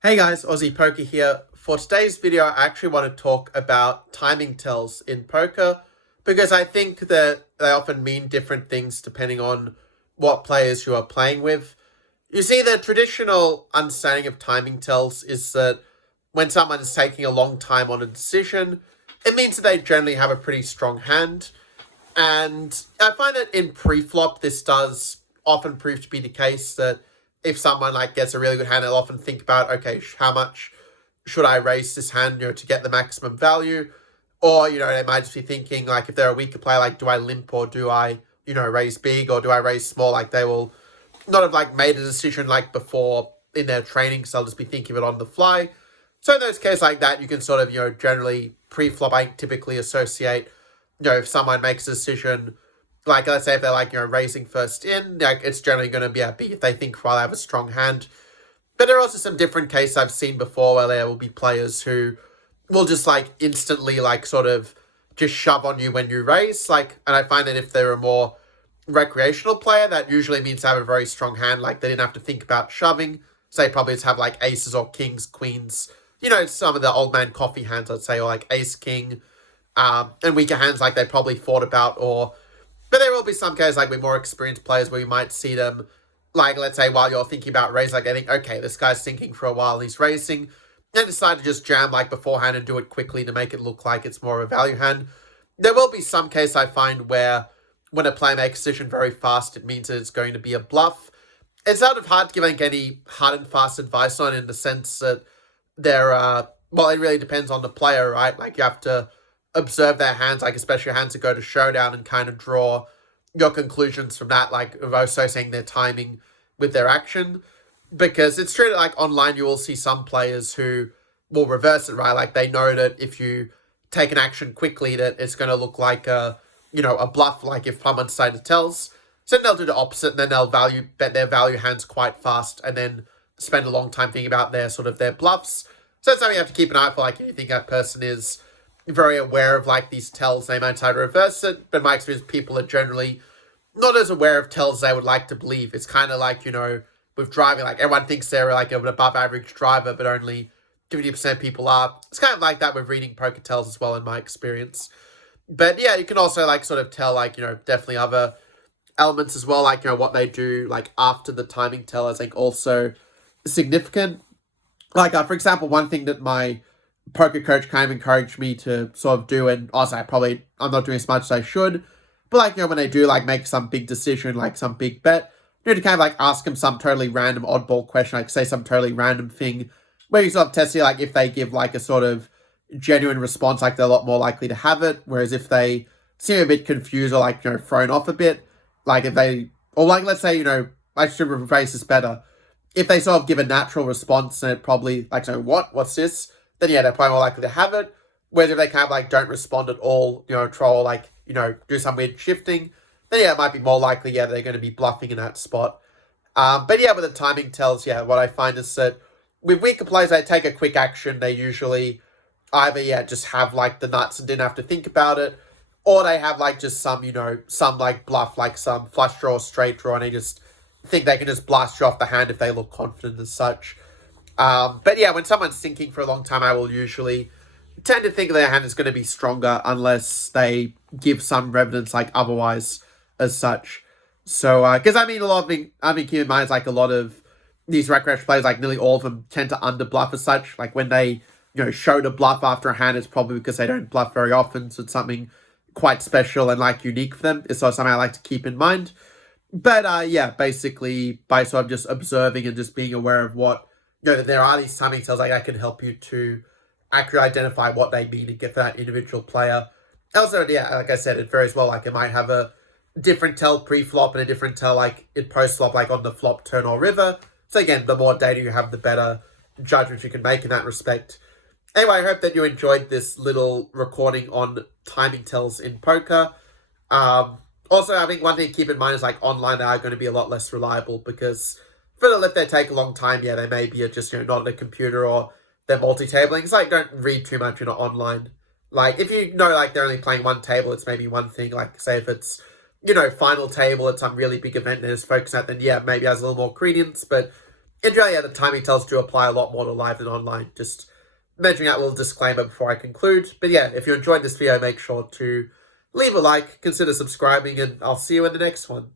Hey guys, Aussie Poker here. For today's video, I actually want to talk about timing tells in poker because I think that they often mean different things depending on what players you are playing with. You see, the traditional understanding of timing tells is that when someone is taking a long time on a decision, it means that they generally have a pretty strong hand. And I find that in pre-flop, this does often prove to be the case that if someone like gets a really good hand, they'll often think about, okay, how much should I raise this hand, to get the maximum value? Or, they might just be thinking, like, if they're a weaker player, like, do I limp or do I, raise big or do I raise small? Like, they will not have, like, made a decision, like, before in their training, so they'll just be thinking of it on the fly. So in those cases like that, you can sort of, generally pre-flop, I typically associate, if someone makes a decision, like let's say if they're like, raising first in, like it's generally going to be a B if they think, well, they have a strong hand. But there are also some different cases I've seen before where there will be players who will just like instantly like sort of just shove on you when you raise. Like, and I find that if they're a more recreational player, that usually means they have a very strong hand. Like they didn't have to think about shoving. So they probably just have like aces or kings, queens. Some of the old man coffee hands, I'd say, or like ace king, and weaker hands like they probably thought about. Or but there will be some cases like with more experienced players where you might see them, like let's say while you're thinking about raise, like I think, okay, this guy's thinking for a while, he's racing, and decide to just jam like beforehand and do it quickly to make it look like it's more of a value hand. There will be some case I find where when a player makes a decision very fast, it means that it's going to be a bluff. It's sort of hard to give like any hard and fast advice on, in the sense that they're well, it really depends on the player, right? Like you have to observe their hands, like especially hands that go to showdown, and kind of draw your conclusions from that, like of associating their timing with their action. Because it's true that like online you will see some players who will reverse it, right? Like they know that if you take an action quickly, that it's going to look like a bluff. Like if someone decided tells, so then they'll do the opposite, and then they'll bet their value hands quite fast, and then spend a long time thinking about their sort of their bluffs. So that's something you have to keep an eye for. Like if you think that person is very aware of like these tells, they might try to reverse it. But in my experience, people are generally not as aware of tells they would like to believe. It's kind of like, with driving, like everyone thinks they're like an above average driver, but only 50% of people are. It's kind of like that with reading poker tells as well, in my experience. But yeah, you can also like sort of tell like, definitely other elements as well, like, what they do like after the timing tell, I think also significant. Like, for example, one thing that my poker coach kind of encouraged me to sort of do, and also I'm not doing as much as I should, but like, when they do like make some big decision, like some big bet, to kind of like ask them some totally random oddball question, like say some totally random thing, where you sort of test it, like if they give like a sort of genuine response, like they're a lot more likely to have it. Whereas if they seem a bit confused or like, thrown off a bit, like if they, or like let's say, I should rephrase this better, if they sort of give a natural response and it probably like, so what's this? Then yeah, they're probably more likely to have it. Whereas if they kind of like don't respond at all, troll, like, do some weird shifting, then yeah, it might be more likely, yeah, they're going to be bluffing in that spot. But yeah, with the timing tells, yeah, what I find is that with weaker players, they take a quick action. They usually either, yeah, just have like the nuts and didn't have to think about it, or they have like just some, some like bluff, like some flush draw, straight draw, and they just think they can just blast you off the hand if they look confident as such. But yeah, when someone's thinking for a long time, I will usually tend to think their hand is going to be stronger unless they give some evidence like otherwise as such. So, because I mean, keep in mind, like a lot of these recreational players, like nearly all of them tend to under bluff as such. Like when they, show the bluff after a hand, it's probably because they don't bluff very often. So it's something quite special and like unique for them. It's sort of something I like to keep in mind. But yeah, basically by sort of just observing and just being aware of what, that there are these timing tells, like I can help you to accurately identify what they mean and get for that individual player. Also, yeah, like I said, it varies well. Like it might have a different tell pre-flop and a different tell like in post-flop, like on the flop, turn, or river. So again, the more data you have, the better judgment you can make in that respect. Anyway, I hope that you enjoyed this little recording on timing tells in poker. Also, I think one thing to keep in mind is like online they are going to be a lot less reliable because if they take a long time, yeah, they may be just, not on a computer or they're multi-tabling. It's like, don't read too much, online. Like, if you know, like, they're only playing one table, it's maybe one thing. Like, say if it's, final table at some really big event and it's focused on that, then yeah, maybe has a little more credence. But in general, yeah, the timing tells do apply a lot more to live than online. Just mentioning that little disclaimer before I conclude. But yeah, if you enjoyed this video, make sure to leave a like, consider subscribing, and I'll see you in the next one.